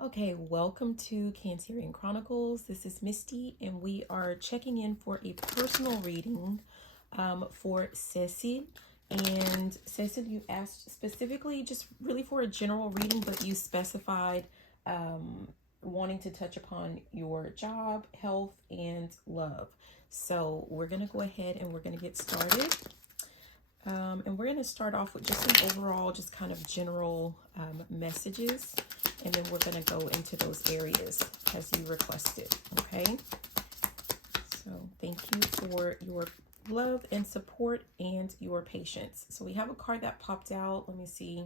Okay, welcome to Cancerian Chronicles. This is Misty, and we are checking in for a personal reading for Cécile. And Cécile, you asked specifically just really for a general reading, but you specified wanting to touch upon your job, health, and love. So we're going to go ahead and we're going to get started. And we're going to start off with just some overall, just kind of general messages. And then we're going to go into those areas as you requested. Okay. So thank you for your love and support and your patience. So we have a card that popped out. Let me see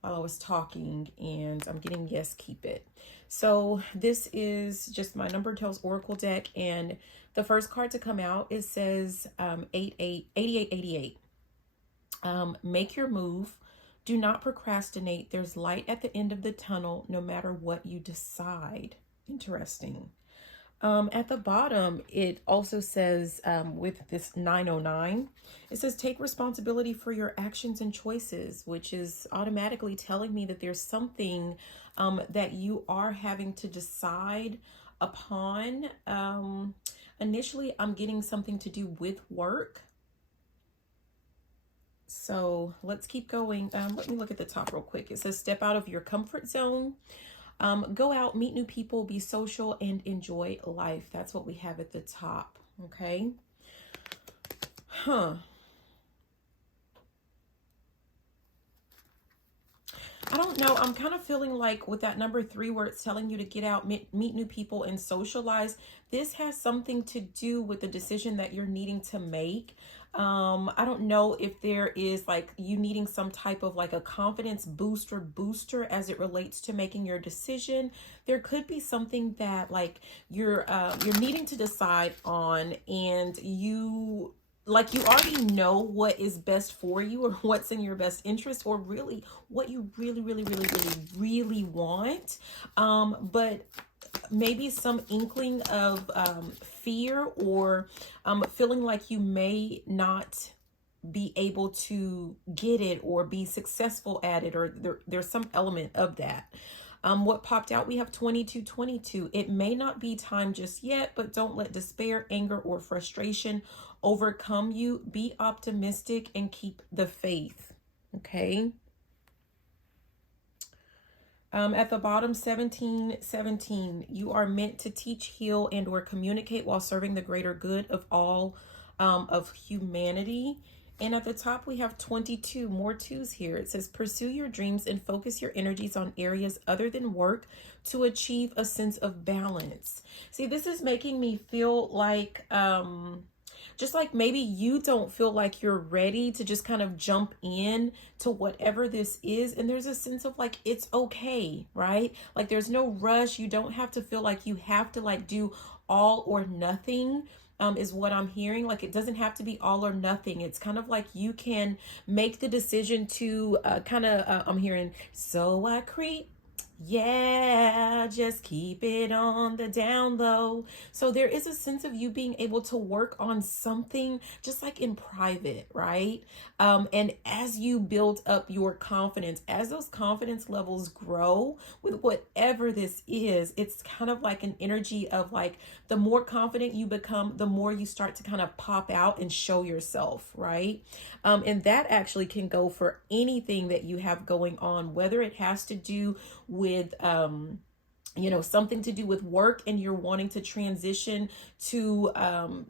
while I was talking, and I'm getting yes, keep it. So this is just my Number Tells Oracle deck. And the first card to come out, it says 8888. Make your move. Do not procrastinate. There's light at the end of the tunnel, no matter what you decide. Interesting. At the bottom, it also says, with this 909, it says, take responsibility for your actions and choices, which is automatically telling me that there's something that you are having to decide upon. Initially, I'm getting something to do with work. So let's keep going. Let me look at the top real quick. It says, step out of your comfort zone. Go out, meet new people, be social, and enjoy life. That's what we have at the top. Okay. I don't know. I'm kind of feeling like with that number 3, where it's telling you to get out, meet new people, and socialize. This has something to do with the decision that you're needing to make. I don't know if there is like you needing some type of like a confidence booster as it relates to making your decision. There could be something that like you're needing to decide on, and you already know what is best for you, or what's in your best interest, or really what you really want. But maybe some inkling of fear, or feeling like you may not be able to get it or be successful at it, or there's some element of that. What popped out, we have 2222. It may not be time just yet, but don't let despair, anger, or frustration overcome you. Be optimistic and keep the faith. Okay. At the bottom, 1717, you are meant to teach, heal, and or communicate while serving the greater good of all of humanity. And at the top, we have 22, more twos here. It says, pursue your dreams and focus your energies on areas other than work to achieve a sense of balance. See, this is making me feel like, just like maybe you don't feel like you're ready to just kind of jump in to whatever this is. And there's a sense of like, it's okay, right? Like there's no rush. You don't have to feel like you have to like do all or nothing. Is what I'm hearing. Like it doesn't have to be all or nothing. It's kind of like you can make the decision to I'm hearing, so I creep. Yeah, just keep it on the down low. So there is a sense of you being able to work on something just like in private, right? And as you build up your confidence, as those confidence levels grow with whatever this is, it's kind of like an energy of like the more confident you become, the more you start to kind of pop out and show yourself, right? And that actually can go for anything that you have going on, whether it has to do with something to do with work, and you're wanting to transition to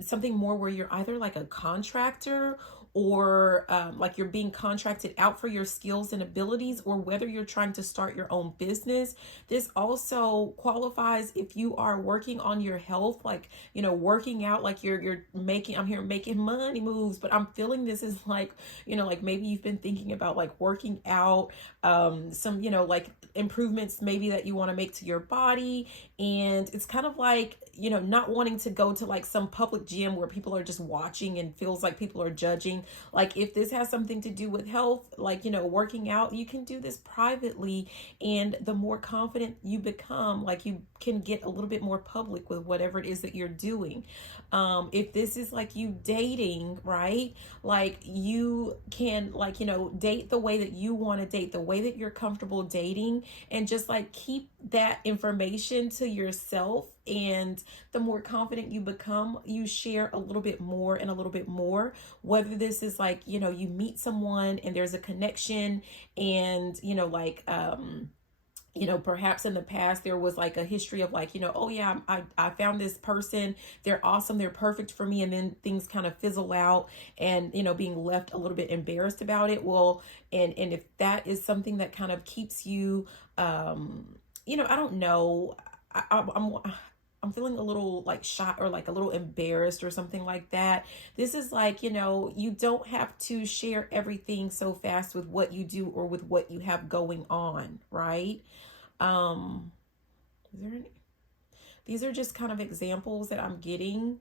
something more where you're either like a contractor, or like you're being contracted out for your skills and abilities, or whether you're trying to start your own business. This also qualifies if you are working on your health, like, working out, like you're making, I'm here making money moves, but I'm feeling this is like, like maybe you've been thinking about like working out, some, like improvements maybe that you want to make to your body. And it's kind of like, not wanting to go to like some public gym where people are just watching and feels like people are judging. like if this has something to do with health, like, you know, working out, you can do this privately. And the more confident you become, like you can get a little bit more public with whatever it is that you're doing. If this is like you dating, right? Like you can, like, you know, date the way that you want to date, the way that you're comfortable dating, and just like keep that information to yourself. And the more confident you become, you share a little bit more and a little bit more. Whether this is like, you know, you meet someone and there's a connection, and, you know, like, you know, perhaps in the past there was like a history of like, you know, oh yeah, I found this person, they're awesome, they're perfect for me, and then things kind of fizzle out, and, you know, being left a little bit embarrassed about it. Well, and if that is something that kind of keeps you, you know, I don't know, I'm feeling a little like shy or like a little embarrassed or something like that. This is like, you know, you don't have to share everything so fast with what you do or with what you have going on, right? Um, is there any, these are just kind of examples that I'm getting.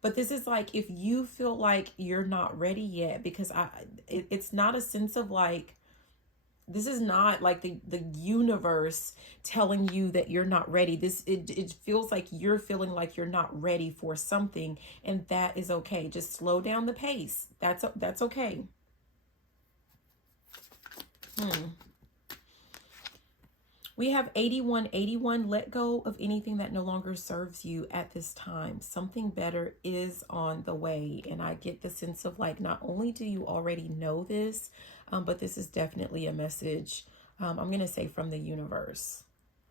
But this is like if you feel like you're not ready yet, because it's not a sense of like, this is not like the universe telling you that you're not ready. It feels like you're feeling like you're not ready for something, and that is okay. Just slow down the pace. That's okay. We have 8181. Let go of anything that no longer serves you at this time. Something better is on the way. And I get the sense of like, not only do you already know this, but this is definitely a message, I'm going to say, from the universe.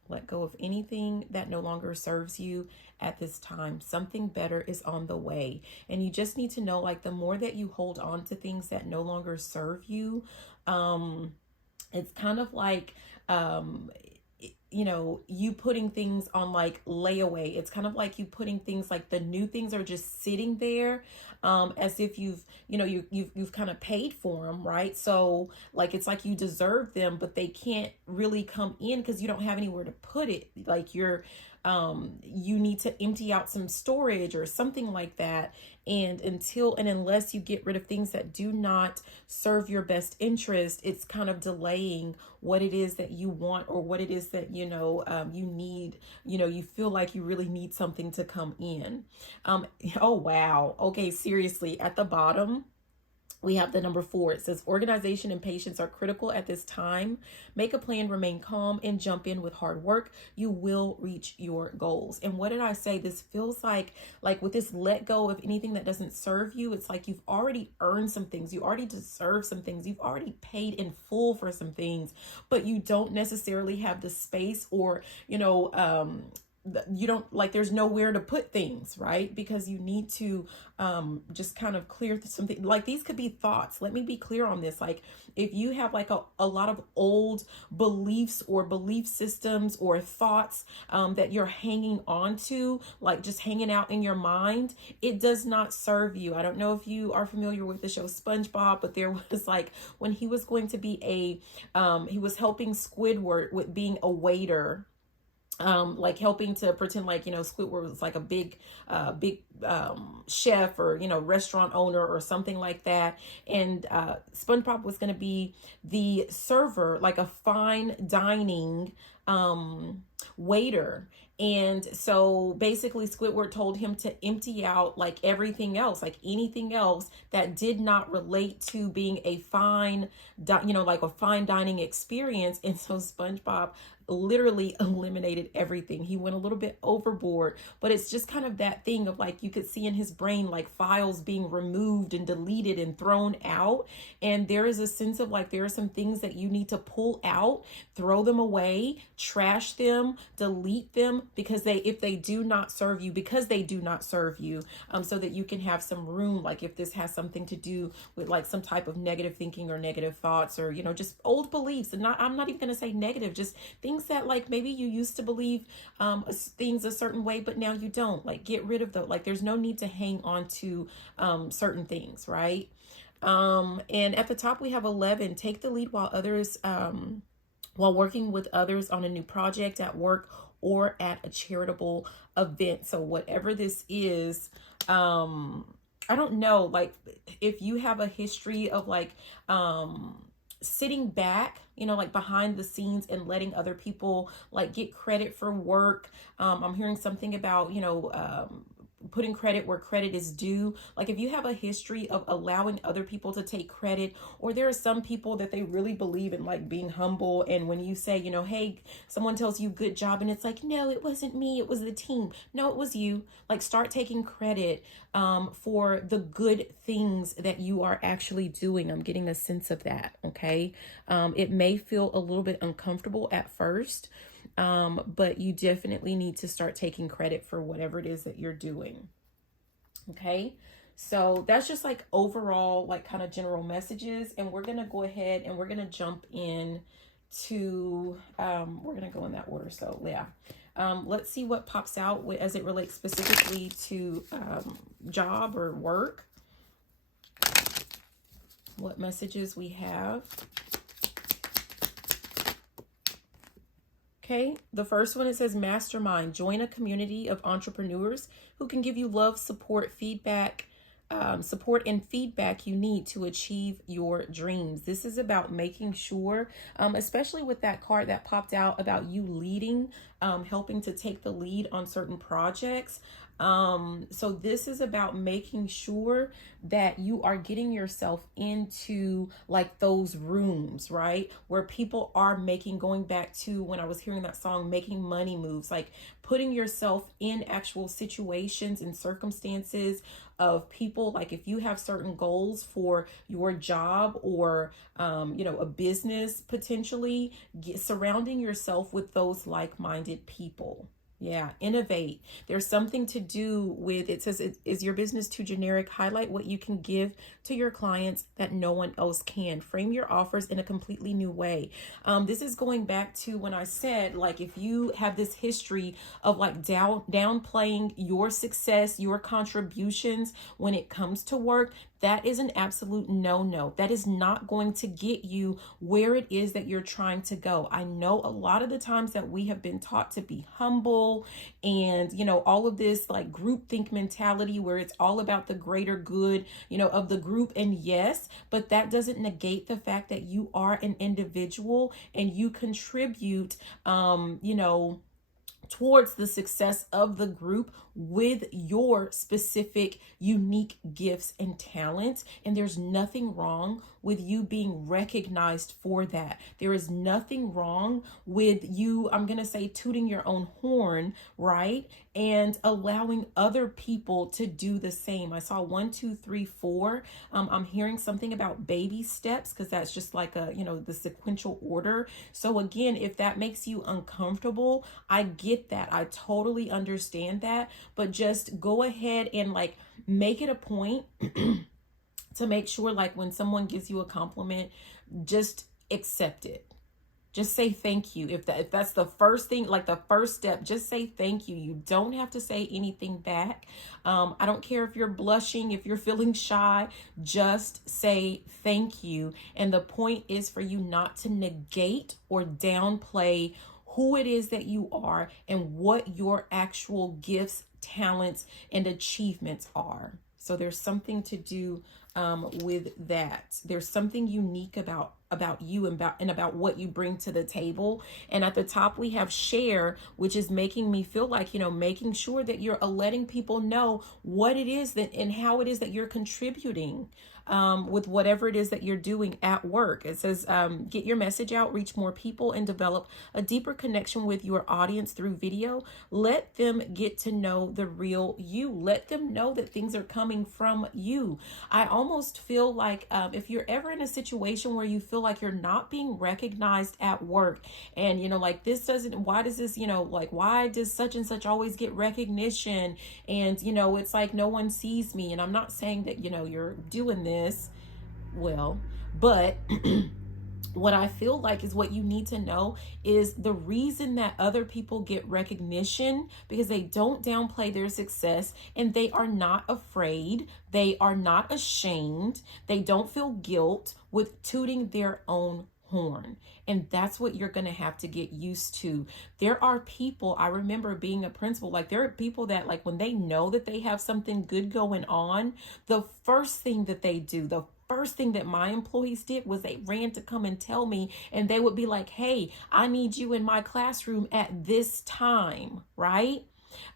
Let go of anything that no longer serves you at this time. Something better is on the way. And you just need to know, like, the more that you hold on to things that no longer serve you, it's kind of like, you know, you putting things on like layaway. It's kind of like you putting things, like the new things are just sitting there, as if you've, you know, you've kind of paid for them, right? So like it's like you deserve them, but they can't really come in because you don't have anywhere to put it. Like you need to empty out some storage or something like that. And until and unless you get rid of things that do not serve your best interest, it's kind of delaying what it is that you want, or what it is that, you know, you need, you know, you feel like you really need something to come in. Oh, wow. Okay. Seriously, at the bottom, we have the number 4. It says organization and patience are critical at this time. Make a plan, remain calm, and jump in with hard work. You will reach your goals. And what did I say? This feels like with this let go of anything that doesn't serve you, it's like you've already earned some things. You already deserve some things. You've already paid in full for some things, but you don't necessarily have the space, or, you know, you don't, like, there's nowhere to put things, right? Because you need to just kind of clear something. Like, these could be thoughts. Let me be clear on this. Like, if you have like a lot of old beliefs or belief systems or thoughts that you're hanging on to, like just hanging out in your mind, it does not serve you. I don't know if you are familiar with the show SpongeBob, but there was like, when he was going to be he was helping Squidward with being a waiter, like helping to pretend like, you know, Squidward was like a big chef, or, you know, restaurant owner or something like that. And SpongeBob was going to be the server, like a fine dining waiter. And so basically Squidward told him to empty out like everything else, like anything else that did not relate to being a fine, you know, like a fine dining experience. And so SpongeBob literally eliminated everything. He went a little bit overboard, but it's just kind of that thing of like, you could see in his brain, like files being removed and deleted and thrown out. And there is a sense of like, there are some things that you need to pull out, throw them away, trash them, delete them, because if they do not serve you, so that you can have some room. Like if this has something to do with like some type of negative thinking or negative thoughts, or, you know, just old beliefs. And I'm not even going to say negative, just things that like maybe you used to believe things a certain way, but now you don't. Like, get rid of those. Like, there's no need to hang on to certain things, right? And at the top we have 11. Take the lead while working with others on a new project at work or at a charitable event. So whatever this is, I don't know, like if you have a history of like sitting back, you know, like behind the scenes and letting other people like get credit for work. I'm hearing something about, you know, putting credit where credit is due. Like if you have a history of allowing other people to take credit, or there are some people that they really believe in like being humble, and when you say, you know, hey, someone tells you good job and it's like, no, it wasn't me, it was the team. No, it was you. Like start taking credit for the good things that you are actually doing. I'm getting a sense of that. Okay. It may feel a little bit uncomfortable at first, but you definitely need to start taking credit for whatever it is that you're doing. Okay. So that's just like overall, like kind of general messages. And we're going to go ahead and we're going to jump in to, we're going to go in that order. So yeah. Let's see what pops out as it relates specifically to job or work. What messages we have. Okay, the first one, it says mastermind. Join a community of entrepreneurs who can give you love, support, feedback, support and feedback you need to achieve your dreams. This is about making sure, especially with that card that popped out about you leading, helping to take the lead on certain projects. So this is about making sure that you are getting yourself into like those rooms, right? Where people are making, going back to when I was hearing that song, making money moves, like putting yourself in actual situations and circumstances of people. Like if you have certain goals for your job or, you know, a business potentially, surrounding yourself with those like-minded people. Yeah, innovate. There's something to do with, it says, is your business too generic? Highlight what you can give to your clients that no one else can. Frame your offers in a completely new way. This is going back to when I said, like, if you have this history of like downplaying your success, your contributions when it comes to work, that is an absolute no-no. That is not going to get you where it is that you're trying to go. I know a lot of the times that we have been taught to be humble and, you know, all of this like group think mentality where it's all about the greater good, you know, of the group. And yes, but that doesn't negate the fact that you are an individual and you contribute, you know, towards the success of the group with your specific unique gifts and talents. And there's nothing wrong with you being recognized for that. There is nothing wrong with you, I'm going to say, tooting your own horn, right? And allowing other people to do the same. I saw 1, 2, 3, 4. I'm hearing something about baby steps because that's just like a, you know, the sequential order. So again, if that makes you uncomfortable, I get that. I totally understand that. But just go ahead and like make it a point to make sure, like when someone gives you a compliment, just accept it. Just say thank you. If that's the first thing, like the first step, just say thank you. You don't have to say anything back. I don't care if you're blushing, if you're feeling shy, just say thank you. And the point is for you not to negate or downplay who it is that you are and what your actual gifts, talents, and achievements are. So there's something to do with that. There's something unique about you and about what you bring to the table. And at the top we have share, which is making me feel like, you know, making sure that you're letting people know what it is that and how it is that you're contributing with whatever it is that you're doing at work. It says, get your message out, reach more people, and develop a deeper connection with your audience through video. Let them get to know the real you. Let them know that things are coming from you. I almost feel like if you're ever in a situation where you feel like you're not being recognized at work and, you know, like this doesn't, why does this, you know, like why does such and such always get recognition? And, you know, it's like no one sees me. And I'm not saying that, you know, you're doing this well, but what I feel like is what you need to know is the reason that other people get recognition because they don't downplay their success and they are not afraid. They are not ashamed. They don't feel guilt with tooting their own horn. And that's what you're going to have to get used to. There are people, I remember being a principal, like there are people that like when they know that they have something good going on, the first thing that they do, the first thing that my employees did was they ran to come and tell me, and they would be like, hey, I need you in my classroom at this time, right?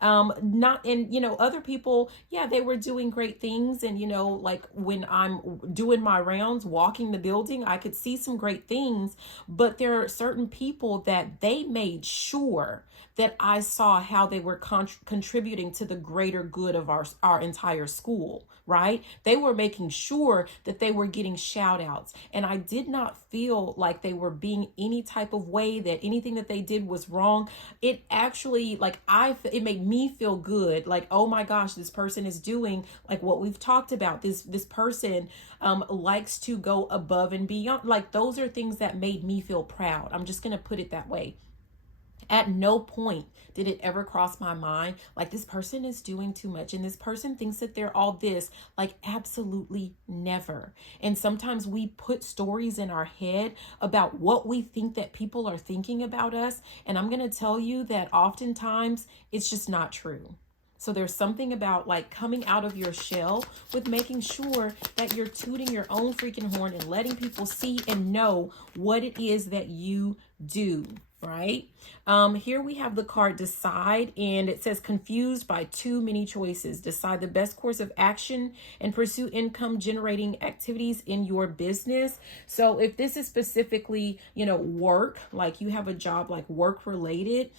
Not and other people, yeah, they were doing great things, and like when I'm doing my rounds walking the building, I could see some great things, but there are certain people that they made sure that I saw how they were contributing to the greater good of our entire school, right? They were making sure that they were getting shout outs, and I did not feel like they were being any type of way, that anything that they did was wrong. It actually, like, it made me feel good, like, oh my gosh, this person is doing like what we've talked about. This person likes to go above and beyond. Like, those are things that made me feel proud. I'm just gonna put it that way. At no point did it ever cross my mind like this person is doing too much and this person thinks that they're all this. Like, absolutely never. And sometimes we put stories in our head about what we think that people are thinking about us. And I'm going to tell you that oftentimes it's just not true. So there's something about like coming out of your shell with making sure that you're tooting your own freaking horn and letting people see and know what it is that you do. Right? Here we have the card Decide, and it says confused by too many choices. Decide the best course of action and pursue income generating activities in your business. So if this is specifically, work, like you have a job like work related,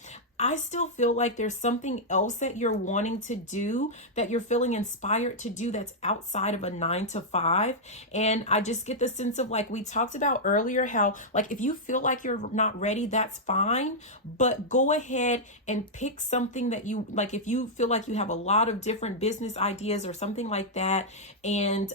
I still feel like there's something else that you're wanting to do, that you're feeling inspired to do, that's outside of a 9 to 5. And I just get the sense of, like we talked about earlier, how like if you feel like you're not ready, that's fine, but go ahead and pick something that you like. If you feel like you have a lot of different business ideas or something like that, and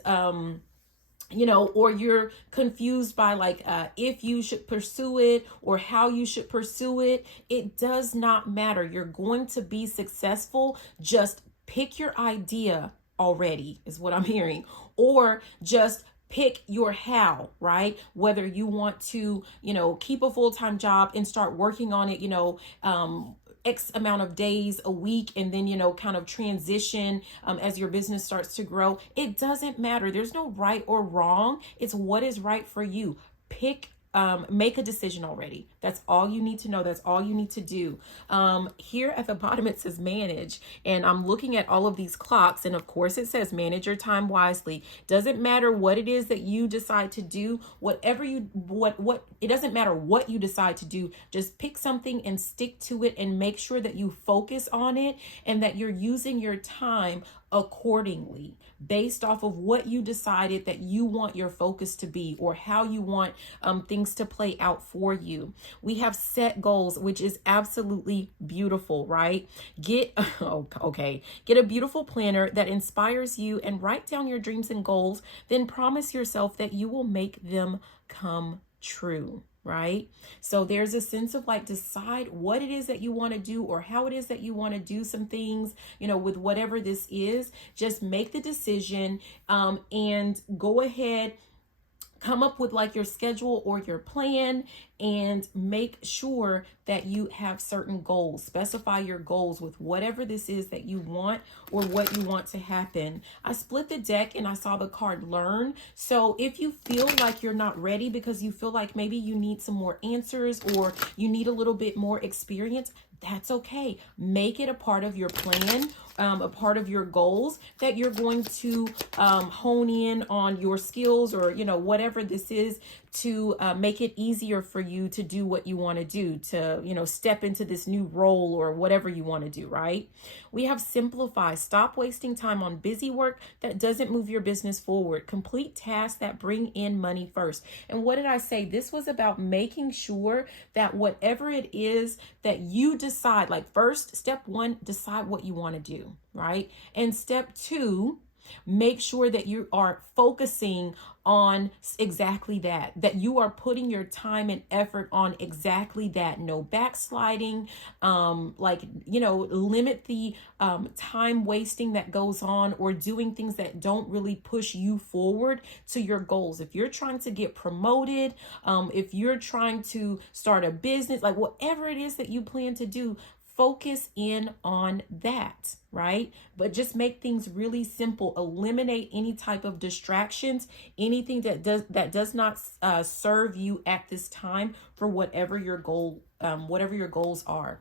or you're confused by like if you should pursue it or how you should pursue it, it does not matter. You're going to be successful. Just pick your idea already, is what I'm hearing, or just pick your how, right? Whether you want to, keep a full-time job and start working on it, X amount of days a week, and then, kind of transition as your business starts to grow. It doesn't matter. There's no right or wrong. It's what is right for you. Make a decision already. That's all you need to know. That's all you need to do. Here at the bottom, it says manage. And I'm looking at all of these clocks. And of course it says manage your time wisely. Doesn't matter what it is that you decide to do, it doesn't matter what you decide to do. Just pick something and stick to it, and make sure that you focus on it and that you're using your time accordingly, based off of what you decided that you want your focus to be, or how you want things to play out for you. We have set goals, which is absolutely beautiful, right? Get a beautiful planner that inspires you, and write down your dreams and goals. Then promise yourself that you will make them come true. Right? So there's a sense of like, decide what it is that you want to do, or how it is that you want to do some things, with whatever this is. Just make the decision and go ahead, come up with like your schedule or your plan, and make sure that you have certain goals. Specify your goals with whatever this is that you want, or what you want to happen. I split the deck and I saw the card Learn. So if you feel like you're not ready because you feel like maybe you need some more answers, or you need a little bit more experience, that's okay. Make it a part of your plan, a part of your goals, that you're going to hone in on your skills, or whatever this is, to make it easier for you to do what you want to do, to step into this new role, or whatever you want to do. Right? We have Simplify. Stop wasting time on busy work that doesn't move your business forward. Complete tasks that bring in money first. And what did I say? This was about making sure that whatever it is that you decide, like, first, step 1, decide what you want to do, right? And step 2, make sure that you are focusing on exactly that, that you are putting your time and effort on exactly that. No backsliding, limit the time wasting that goes on, or doing things that don't really push you forward to your goals. If you're trying to get promoted, if you're trying to start a business, like whatever it is that you plan to do, focus in on that, right? But just make things really simple. Eliminate any type of distractions, anything that does not serve you at this time for whatever your goals are.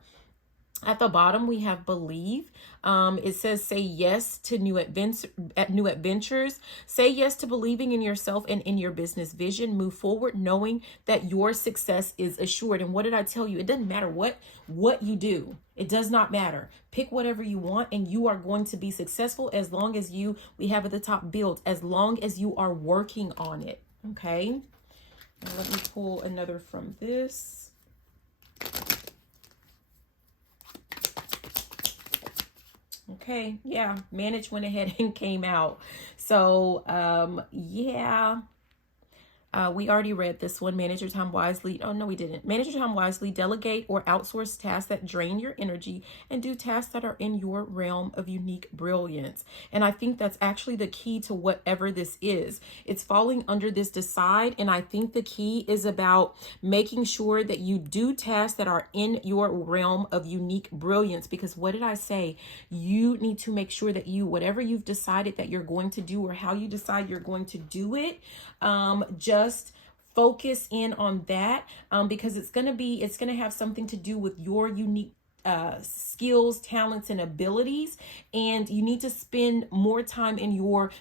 At the bottom, we have believe. It says say yes to new adventures. Say yes to believing in yourself and in your business vision. Move forward knowing that your success is assured. And what did I tell you? It doesn't matter what you do. It does not matter. Pick whatever you want and you are going to be successful, as long as we have at the top build, as long as you are working on it. Okay. Now let me pull another from this. Okay, yeah, manage went ahead and came out. So, yeah. We already read this one. Manage your time wisely. Oh, no, we didn't. Manage your time wisely. Delegate or outsource tasks that drain your energy, and do tasks that are in your realm of unique brilliance. And I think that's actually the key to whatever this is. It's falling under this decide. And I think the key is about making sure that you do tasks that are in your realm of unique brilliance. Because what did I say? You need to make sure that whatever you've decided that you're going to do, or how you decide you're going to do it, just focus in on that, because it's going to have something to do with your unique skills, talents, and abilities. And you need to spend more time in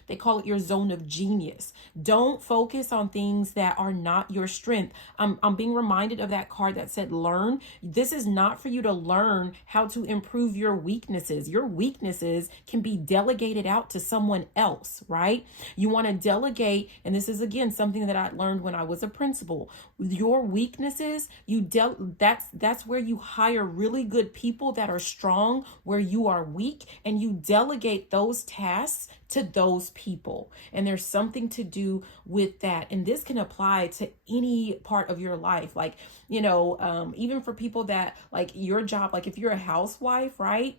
they call it your zone of genius. Don't focus on things that are not your strength. I'm being reminded of that card that said learn. This is not for you to learn how to improve your weaknesses. Your weaknesses can be delegated out to someone else, right? You want to delegate, and this is again something that I learned when I was a principal. Your weaknesses, that's where you hire really good people that are strong where you are weak, and you delegate those tasks to those people. And there's something to do with that. And this can apply to any part of your life. Like, even for people that like your job, like if you're a housewife, right?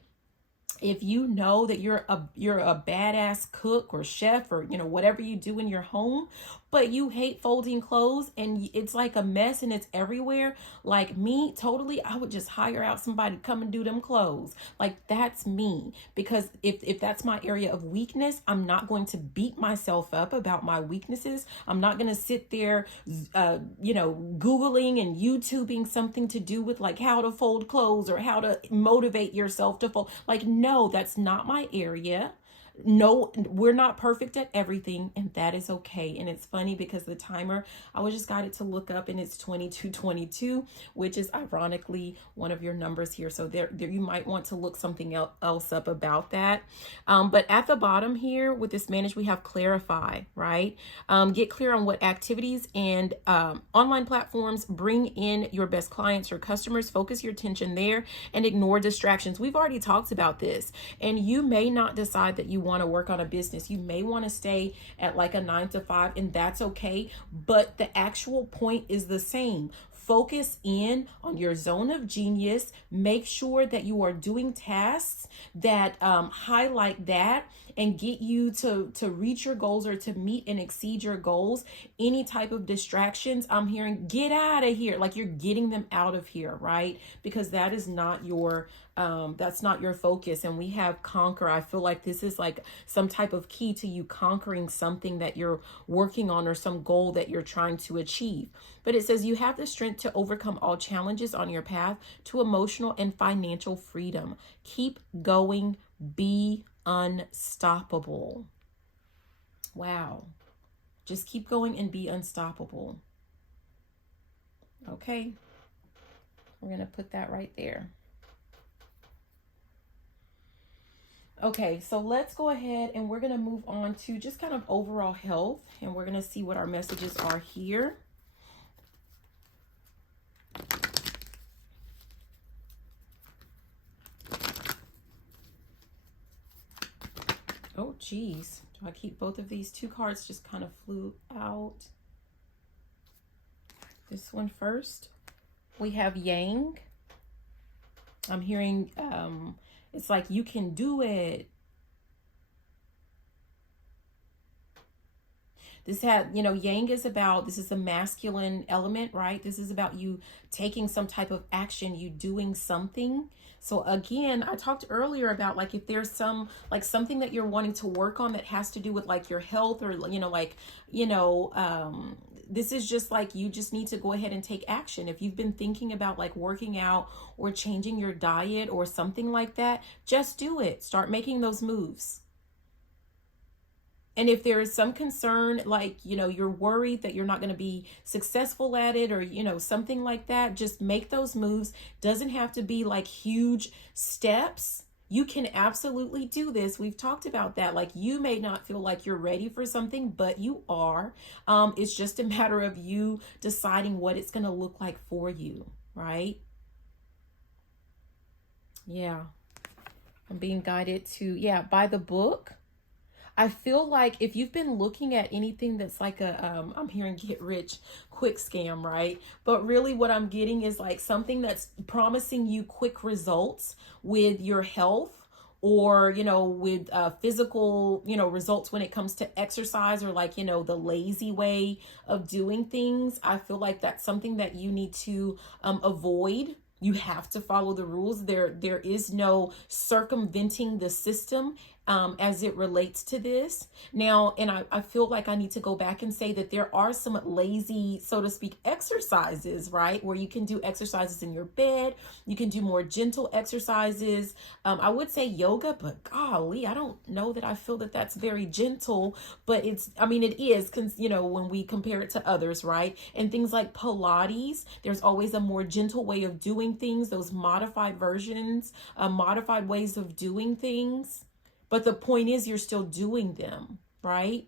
If you know that you're a badass cook or chef, or whatever you do in your home, but you hate folding clothes and it's like a mess and it's everywhere, like me, totally, I would just hire out somebody to come and do them clothes. Like, that's me. Because if that's my area of weakness, I'm not going to beat myself up about my weaknesses. I'm not going to sit there Googling and YouTubing something to do with like how to fold clothes or how to motivate yourself to fold. Like, no, that's not my area. No, we're not perfect at everything, and that is okay. And it's funny because the timer, I was just got it to look up, and it's 2222, which is ironically one of your numbers here. So there you might want to look something else up about that. But at the bottom here with this manage, we have clarify, right? Get clear on what activities and online platforms bring in your best clients or customers. Focus your attention there and ignore distractions. We've already talked about this, and you may not decide that you want to work on a business. You may want to stay at like a 9 to 5, and that's okay. But the actual point is the same. Focus in on your zone of genius. Make sure that you are doing tasks that highlight that and get you to reach your goals or to meet and exceed your goals. Any type of distractions, I'm hearing, get out of here. Like, you're getting them out of here, right? Because that is not your that's not your focus. And we have conquer. I feel like this is like some type of key to you conquering something that you're working on or some goal that you're trying to achieve. But it says you have the strength to overcome all challenges on your path to emotional and financial freedom. Keep going. Be unstoppable. Wow. Just keep going and be unstoppable. Okay. We're going to put that right there. Okay, so let's go ahead and we're going to move on to just kind of overall health, and we're going to see what our messages are here. Oh, geez. I keep both of these. Two cards just kind of flew out. This one first. We have Yang. I'm hearing, it's like, you can do it. This had, you know, Yang is about, this is the masculine element, right? This is about you taking some type of action, you doing something. So again, I talked earlier about like if there's some, like something that you're wanting to work on that has to do with like your health or, you know, like, you know, this is just like you just need to go ahead and take action. If you've been thinking about like working out or changing your diet or something like that, just do it. Start making those moves. And if there is some concern, like, you know, you're worried that you're not going to be successful at it or, you know, something like that, just make those moves. Doesn't have to be like huge steps. You can absolutely do this. We've talked about that. Like, you may not feel like you're ready for something, but you are. It's just a matter of you deciding what it's going to look like for you, right? Yeah. I'm being guided to, yeah, buy the book. I feel like if you've been looking at anything that's like a, I'm hearing get rich quick scam, right? But really what I'm getting is like something that's promising you quick results with your health or, you know, with physical, you know, results when it comes to exercise or like, you know, the lazy way of doing things. I feel like that's something that you need to avoid. You have to follow the rules. There is no circumventing the system as it relates to this. Now, and I feel like I need to go back and say that there are some lazy, so to speak, exercises, right? Where you can do exercises in your bed. You can do more gentle exercises. I would say yoga, but golly, I don't know that I feel that that's very gentle, but it's, I mean, it is, you know, when we compare it to others, right? And things like Pilates, there's always a more gentle way of doing things, those modified versions, modified ways of doing things. But the point is you're still doing them, right?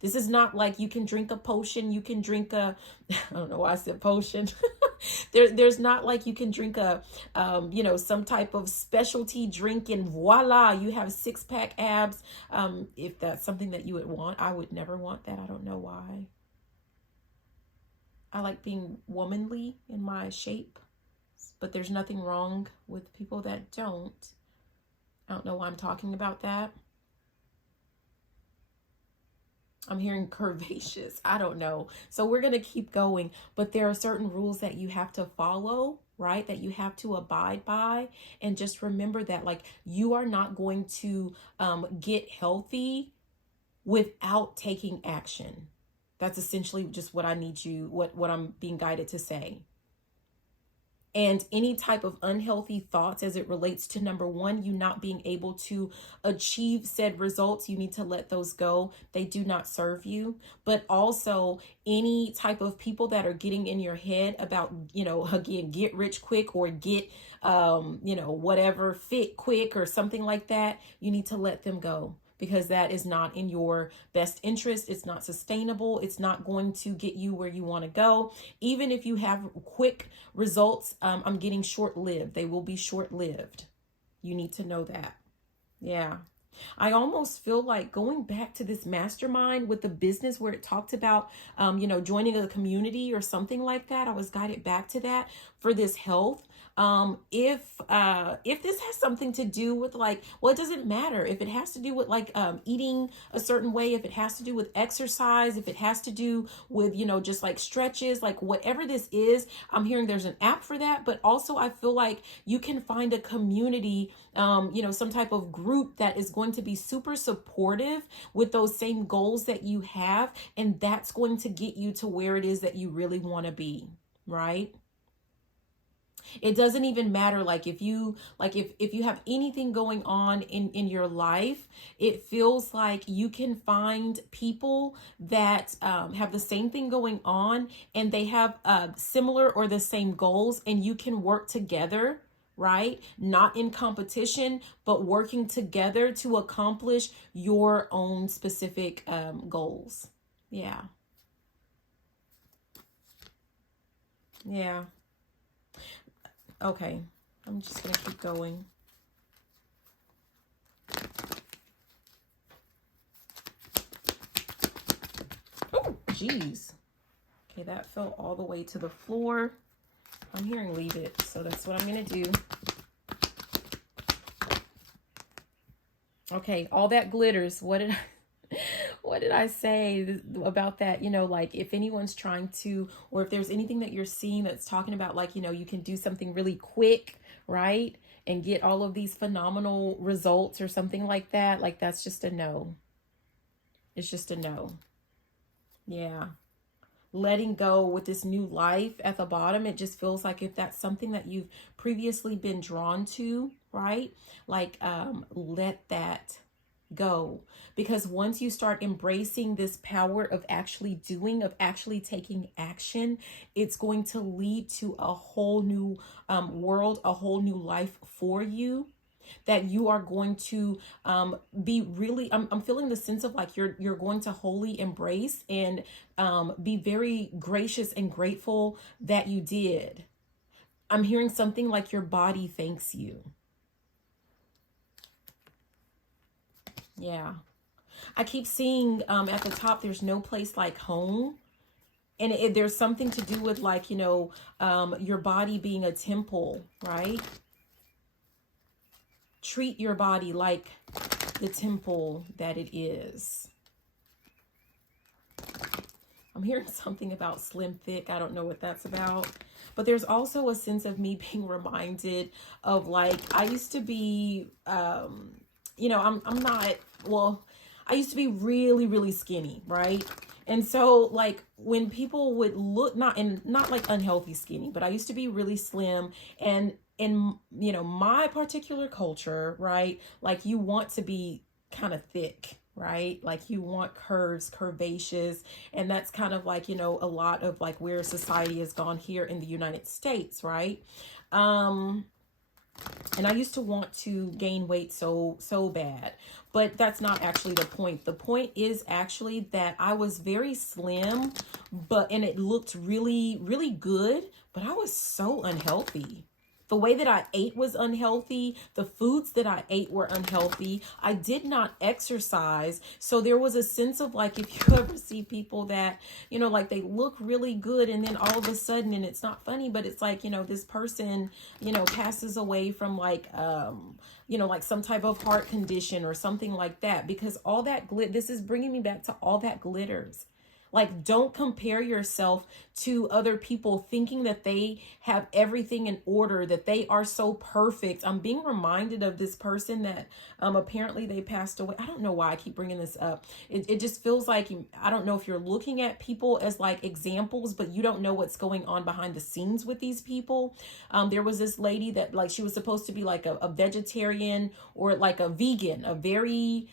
This is not like you can drink a potion, you can drink a, I don't know why I said potion. There's not like you can drink a, you know, some type of specialty drink and voila, you have 6-pack abs. If that's something that you would want, I would never want that. I don't know why. I like being womanly in my shape, but there's nothing wrong with people that don't. I don't know why I'm talking about that. I'm hearing curvaceous. I don't know. So we're going to keep going. But there are certain rules that you have to follow, right? That you have to abide by. And just remember that, like, you are not going to get healthy without taking action. That's essentially just what I need you, what I'm being guided to say. And any type of unhealthy thoughts as it relates to number one, you not being able to achieve said results, you need to let those go. They do not serve you. But also any type of people that are getting in your head about, you know, again, get rich quick or get, you know, whatever, fit quick or something like that, you need to let them go. Because that is not in your best interest. It's not sustainable. It's not going to get you where you want to go. Even if you have quick results, I'm getting short-lived. They will be short-lived. You need to know that. Yeah. I almost feel like going back to this mastermind with the business where it talked about, you know, joining a community or something like that. I was guided back to that for this health. If this has something to do with like, well, it doesn't matter if it has to do with like, eating a certain way, if it has to do with exercise, if it has to do with, you know, just like stretches, like whatever this is, I'm hearing there's an app for that, but also I feel like you can find a community, you know, some type of group that is going to be super supportive with those same goals that you have. And that's going to get you to where it is that you really want to be, right? It doesn't even matter like if you have anything going on in your life, it feels like you can find people that have the same thing going on and they have similar or the same goals, and you can work together, right? Not in competition, but working together to accomplish your own specific goals. Yeah. Yeah. Okay, I'm just going to keep going. geez. Okay, that fell all the way to the floor. I'm hearing leave it, so that's what I'm going to do. Okay, all that glitters. What did I say about that? You know, like if anyone's trying to, or if there's anything that you're seeing that's talking about, like, you know, you can do something really quick, right? And get all of these phenomenal results or something like that. Like, that's just a no. It's just a no. Yeah. Letting go with this new life at the bottom, it just feels like if that's something that you've previously been drawn to, right? Like, let that go, because once you start embracing this power of actually doing, of actually taking action, it's going to lead to a whole new world, a whole new life for you, that you are going to be really, I'm feeling the sense of like you're going to wholly embrace and be very gracious and grateful that you did. I'm hearing something like your body thanks you. Yeah. I keep seeing at the top, there's no place like home. And there's something to do with like, you know, your body being a temple, right? Treat your body like the temple that it is. I'm hearing something about slim thick. I don't know what that's about. But there's also a sense of me being reminded of like, I used to be, you know, I'm not, well, I used to be really, really skinny, right? And so like when people would look, not like unhealthy skinny, but I used to be really slim, and in, you know, my particular culture, right? Like you want to be kind of thick, right? Like you want curves, curvaceous. And that's kind of like, you know, a lot of like where society has gone here in the United States, right? And I used to want to gain weight so bad, but that's not actually the point. The point is actually that I was very slim, and it looked really, really good, but I was so unhealthy. The way that I ate was unhealthy. The foods that I ate were unhealthy. I did not exercise. So there was a sense of like, if you ever see people that, you know, like they look really good and then all of a sudden, and it's not funny, but it's like, you know, this person, you know, passes away from like, you know, like some type of heart condition or something like that, because all that this is bringing me back to all that glitters. Like, don't compare yourself to other people thinking that they have everything in order, that they are so perfect. I'm being reminded of this person that apparently they passed away. I don't know why I keep bringing this up. It just feels like, I don't know if you're looking at people as like examples, but you don't know what's going on behind the scenes with these people. There was this lady that like, she was supposed to be like a vegetarian or like a vegan, a very,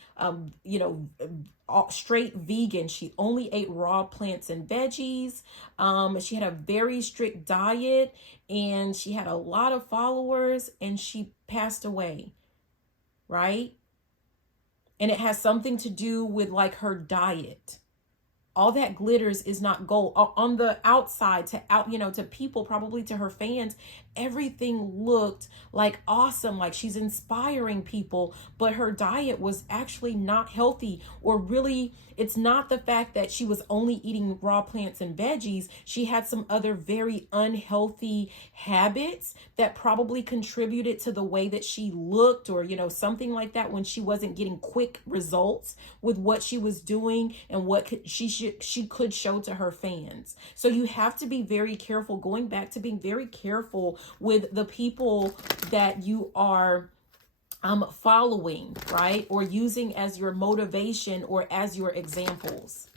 you know, straight vegan. She only ate raw plants and veggies. She had a very strict diet and she had a lot of followers, and she passed away, right? And it has something to do with like her diet. All that glitters is not gold. On the outside, you know, to people, probably to her fans, everything looked like awesome, like she's inspiring people, but her diet was actually not healthy. Or really, it's not the fact that she was only eating raw plants and veggies. She had some other very unhealthy habits that probably contributed to the way that she looked, or, you know, something like that, when she wasn't getting quick results with what she was doing and what she could show to her fans. So you have to be very careful, going back to being very careful with the people that you are following, right? Or using as your motivation or as your examples.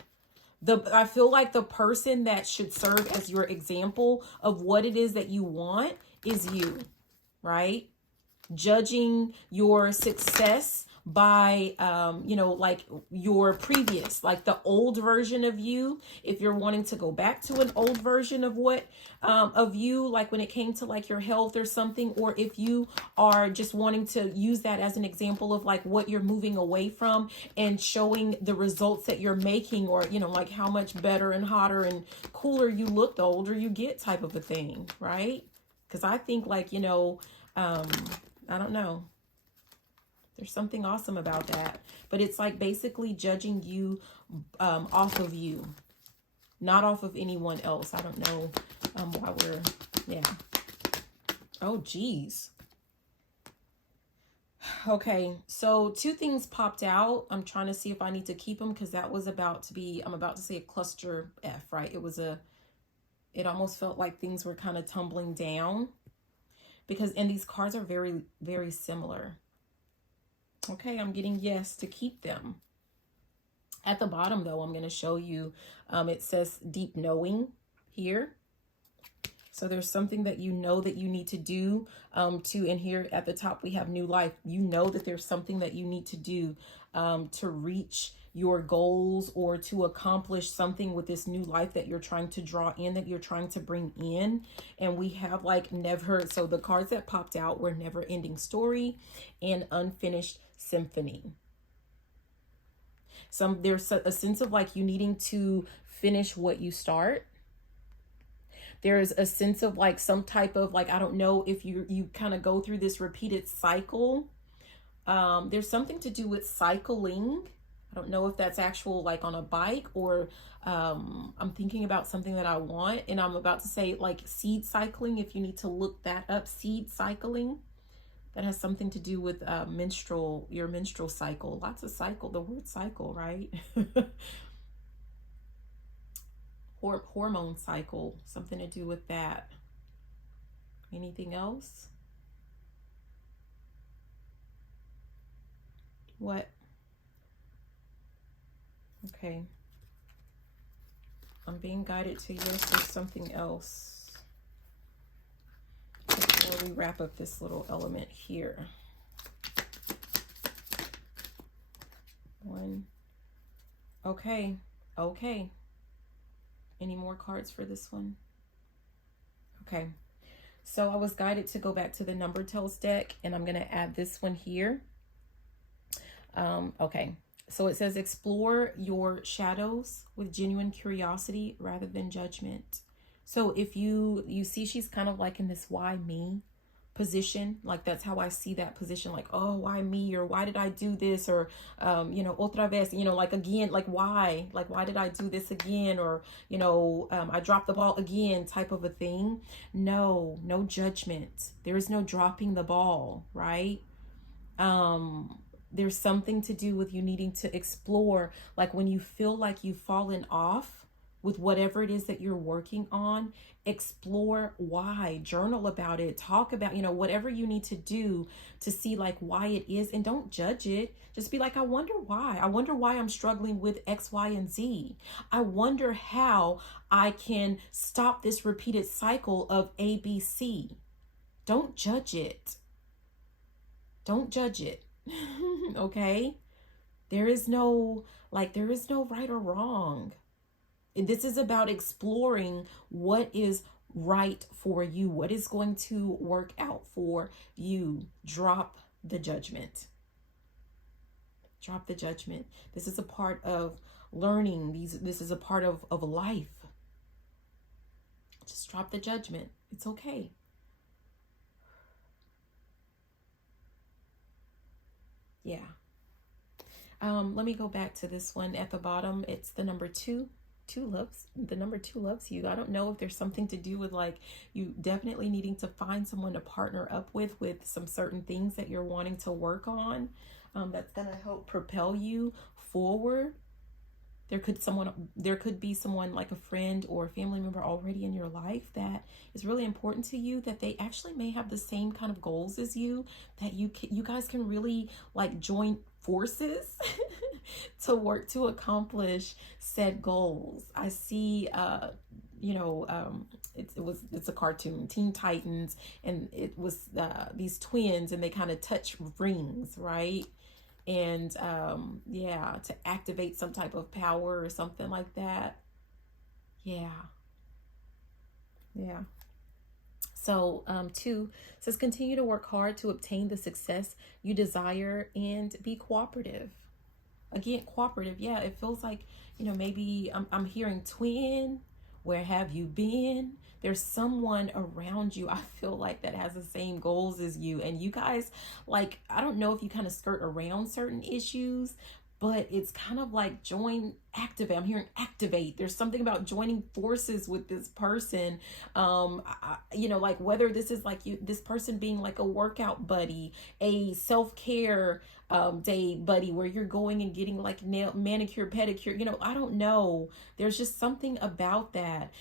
I feel like the person that should serve as your example of what it is that you want is you, right? Judging your success by you know, like your previous, like the old version of you, if you're wanting to go back to an old version of what of you, like when it came to like your health or something, or if you are just wanting to use that as an example of like what you're moving away from and showing the results that you're making, or, you know, like how much better and hotter and cooler you look the older you get, type of a thing, right? Because I think like, you know, I don't know. There's something awesome about that. But it's like basically judging you off of you. not off of anyone else. I don't know why we're, yeah. Oh, geez. Okay, so two things popped out. I'm trying to see if I need to keep them because that was about to be, I'm about to say a cluster F, right? It almost felt like things were kind of tumbling down because, and these cards are very, very similar. Okay, I'm getting yes to keep them. At the bottom, though, I'm going to show you, it says deep knowing here. So there's something that you know that you need to do and here at the top, we have new life. You know that there's something that you need to do to reach your goals or to accomplish something with this new life that you're trying to draw in, that you're trying to bring in. And we have like never, so the cards that popped out were never ending story and unfinished symphony. There's a sense of like you needing to finish what you start. There's a sense of like some type of like, I don't know if you kind of go through this repeated cycle. There's something to do with cycling. I don't know if that's actual like on a bike or I'm thinking about something that I want, and I'm about to say like seed cycling. If you need to look that up, seed cycling. That has something to do with your menstrual cycle. Lots of cycle, the word cycle, right? Hormone cycle, something to do with that. Anything else? What? Okay. I'm being guided to yes or something else before we wrap up this little element here. One. Okay. Okay. Any more cards for this one? Okay. So I was guided to go back to the Number Tells deck, and I'm going to add this one here. Okay. So it says explore your shadows with genuine curiosity rather than judgment. So if you see she's kind of like in this why me position, like that's how I see that position, like, oh, why me, or why did I do this, or otra vez, like again, like why did I do this again, or I dropped the ball again type of a thing. No judgment. There is no dropping the ball, right? There's something to do with you needing to explore, like when you feel like you've fallen off with whatever it is that you're working on, explore why, journal about it, talk about, whatever you need to do to see like why it is, and don't judge it. Just be like, I wonder why I'm struggling with X, Y, and Z. I wonder how I can stop this repeated cycle of A, B, C. Don't judge it. Don't judge it. Okay? There is no right or wrong. This is about exploring what is right for you, what is going to work out for you. Drop the judgment. Drop the judgment. This is a part of learning. This is a part of life. Just drop the judgment. It's okay. Yeah. Let me go back to this one at the bottom. It's the number 2. The number 2 loves you. I don't know if there's something to do with like you definitely needing to find someone to partner up with some certain things that you're wanting to work on. That's gonna help propel you forward. There could be someone like a friend or a family member already in your life that is really important to you, that they actually may have the same kind of goals as you, that you guys can really like join forces to work to accomplish said goals. I see it's a cartoon, Teen Titans, and it was these twins, and they kind of touch rings, right? And to activate some type of power or something like that. Yeah. So 2 says continue to work hard to obtain the success you desire and be cooperative. Again, cooperative. Yeah, it feels like, maybe I'm hearing twin. Where have you been? There's someone around you, I feel like, that has the same goals as you. And you guys, like, I don't know if you kind of skirt around certain issues, but it's kind of like activate. I'm hearing activate. There's something about joining forces with this person. Like whether this is like this person being like a workout buddy, a self-care day buddy, where you're going and getting like manicure, pedicure, I don't know. There's just something about that.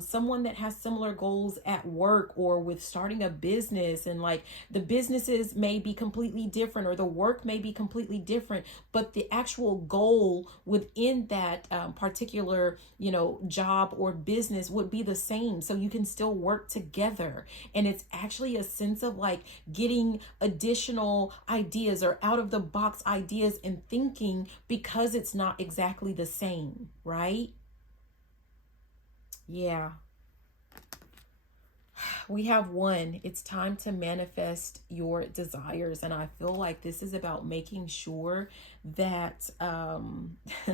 Someone that has similar goals at work or with starting a business, and like the businesses may be completely different or the work may be completely different, but the actual goal within that particular, job or business would be the same. So you can still work together. And it's actually a sense of like getting additional ideas or out of the box ideas and thinking, because it's not exactly the same, right? Yeah. We have one. It's time to manifest your desires. And I feel like this is about making sure that,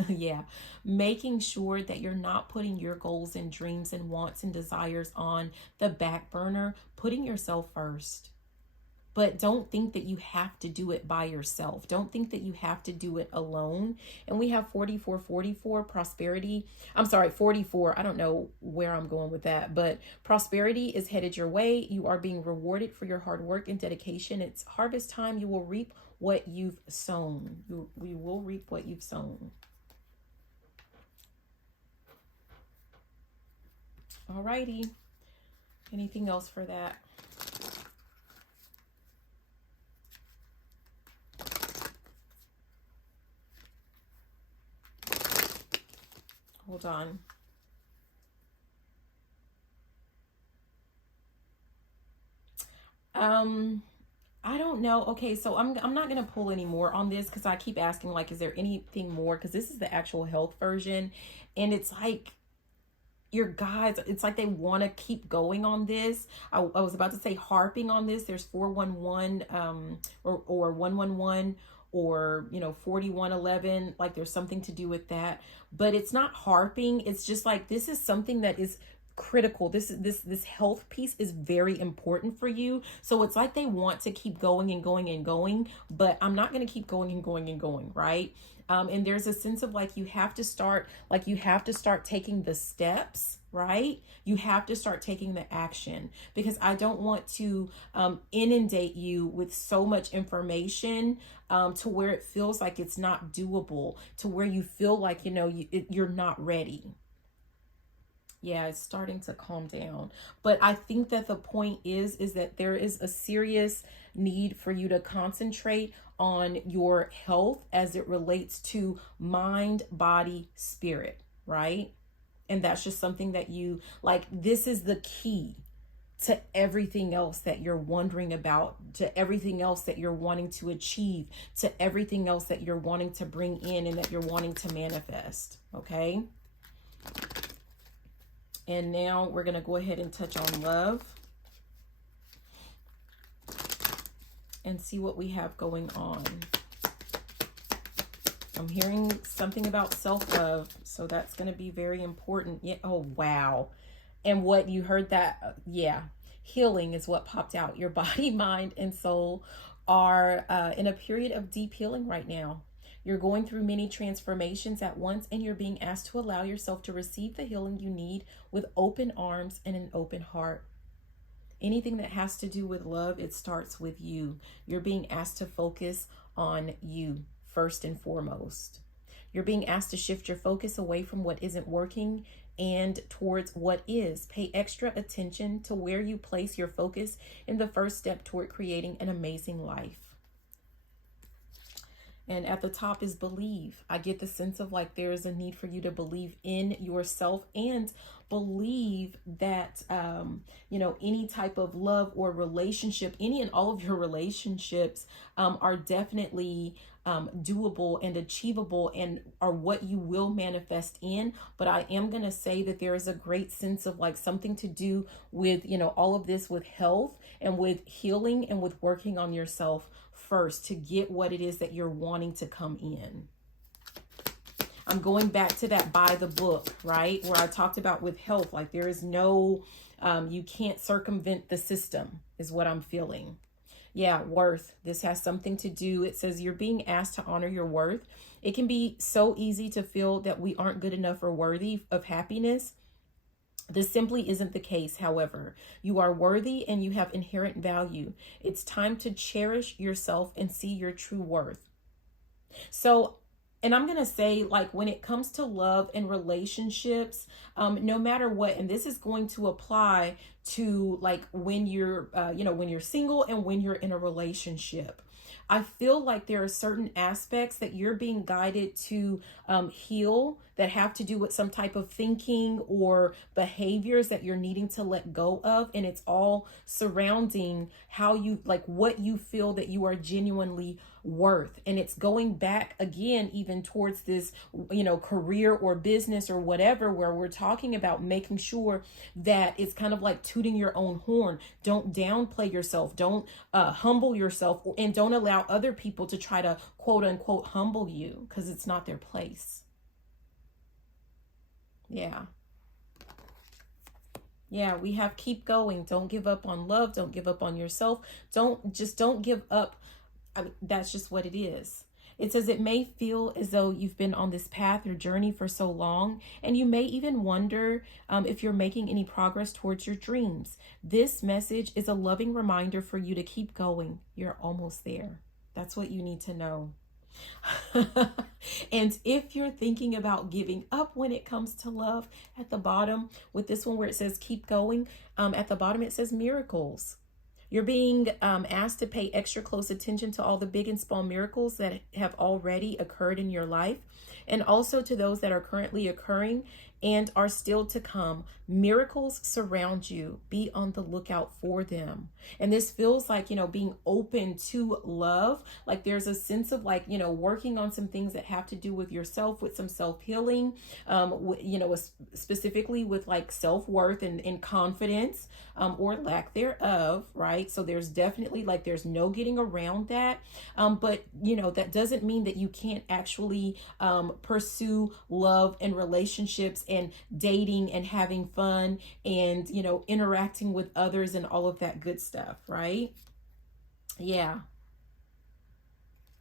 yeah, making sure that you're not putting your goals and dreams and wants and desires on the back burner, putting yourself first. But don't think that you have to do it by yourself. Don't think that you have to do it alone. And we have 4444 prosperity. I'm sorry, 44. I don't know where I'm going with that, but prosperity is headed your way. You are being rewarded for your hard work and dedication. It's harvest time. You will reap what you've sown. You will reap what you've sown. Alrighty. Anything else for that? Hold on. I don't know. Okay, so I'm not gonna pull any more on this because I keep asking, like, is there anything more? Because this is the actual health version, and it's like your guides, it's like they want to keep going on this. I was about to say harping on this. There's 411 or 111 or 4111, like there's something to do with that, but it's not harping. It's just like this is something that is critical. This health piece is very important for you. So it's like they want to keep going and going and going, but I'm not going to keep going and going and going, right? And there's a sense of like you have to start taking the steps, right? You have to start taking the action, because I don't want to inundate you with so much information to where it feels like it's not doable, to where you feel like you're not ready. Yeah, it's starting to calm down. But I think that the point is that there is a serious need for you to concentrate on your health as it relates to mind, body, spirit, right? And that's just something that you like. This is the key to everything else that you're wondering about, to everything else that you're wanting to achieve, to everything else that you're wanting to bring in and that you're wanting to manifest, okay? And now we're going to go ahead and touch on love and see what we have going on. I'm hearing something about self-love, so that's going to be very important. Yeah. Oh, wow. And what you heard that, yeah, healing is what popped out. Your body, mind, and soul are in a period of deep healing right now. You're going through many transformations at once, and you're being asked to allow yourself to receive the healing you need with open arms and an open heart. Anything that has to do with love, it starts with you. You're being asked to focus on you first and foremost. You're being asked to shift your focus away from what isn't working and towards what is. Pay extra attention to where you place your focus in the first step toward creating an amazing life. And at the top is believe. I get the sense of like there is a need for you to believe in yourself and believe that, any type of love or relationship, any and all of your relationships are definitely doable and achievable and are what you will manifest in. But I am going to say that there is a great sense of like something to do with, all of this with health and with healing and with working on yourself first to get what it is that you're wanting to come in. I'm going back to that by the book, right? Where I talked about with health, like there is no, you can't circumvent the system is what I'm feeling. Yeah, worth. This has something to do. It says you're being asked to honor your worth. It can be so easy to feel that we aren't good enough or worthy of happiness. This simply isn't the case, however. You are worthy and you have inherent value. It's time to cherish yourself and see your true worth. So, and I'm going to say, like, when it comes to love and relationships, no matter what, and this is going to apply to like when you're, when you're single and when you're in a relationship. I feel like there are certain aspects that you're being guided to heal that have to do with some type of thinking or behaviors that you're needing to let go of. And it's all surrounding how you, like, what you feel that you are genuinely worth. And it's going back again, even towards this, career or business or whatever, where we're talking about making sure that it's kind of like tooting your own horn. Don't downplay yourself. Don't humble yourself, and don't allow other people to try to quote unquote humble you, because it's not their place. Yeah. Yeah, we have keep going. Don't give up on love. Don't give up on yourself. Don't give up. I mean, that's just what it is. It says it may feel as though you've been on this path or journey for so long, and you may even wonder if you're making any progress towards your dreams. This message is a loving reminder for you to keep going. You're almost there. That's what you need to know. And if you're thinking about giving up when it comes to love, at the bottom with this one where it says keep going, at the bottom it says miracles. You're being asked to pay extra close attention to all the big and small miracles that have already occurred in your life, and also to those that are currently occurring and are still to come. Miracles surround you. Be on the lookout for them. And this feels like, being open to love. Like there's a sense of like, working on some things that have to do with yourself, with some self-healing, specifically with like self-worth and confidence, or lack thereof, right? So there's definitely like, there's no getting around that. But that doesn't mean that you can't actually pursue love and relationships and dating and having fun and, interacting with others and all of that good stuff, right? Yeah.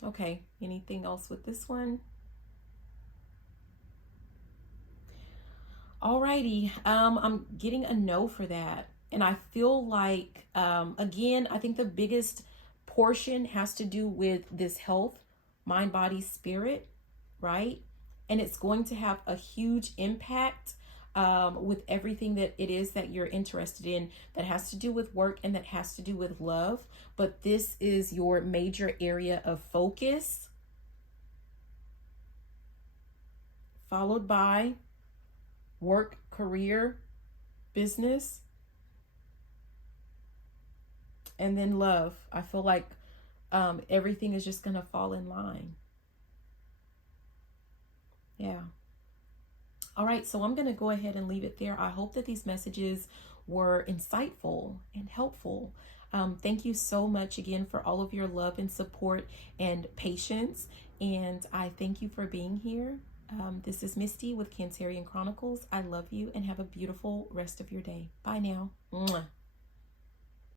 Okay. Anything else with this one? Alrighty. I'm getting a no for that. And I feel like, again, I think the biggest portion has to do with this health, mind, body, spirit, right? And it's going to have a huge impact with everything that it is that you're interested in, that has to do with work and that has to do with love. But this is your major area of focus, followed by work, career, business, and then love. I feel like everything is just going to fall in line. Yeah. All right, so I'm going to go ahead and leave it there. I hope that these messages were insightful and helpful. Thank you so much again for all of your love and support and patience. And I thank you for being here. This is Misty with Cancerian Chronicles. I love you and have a beautiful rest of your day. Bye now. Mwah.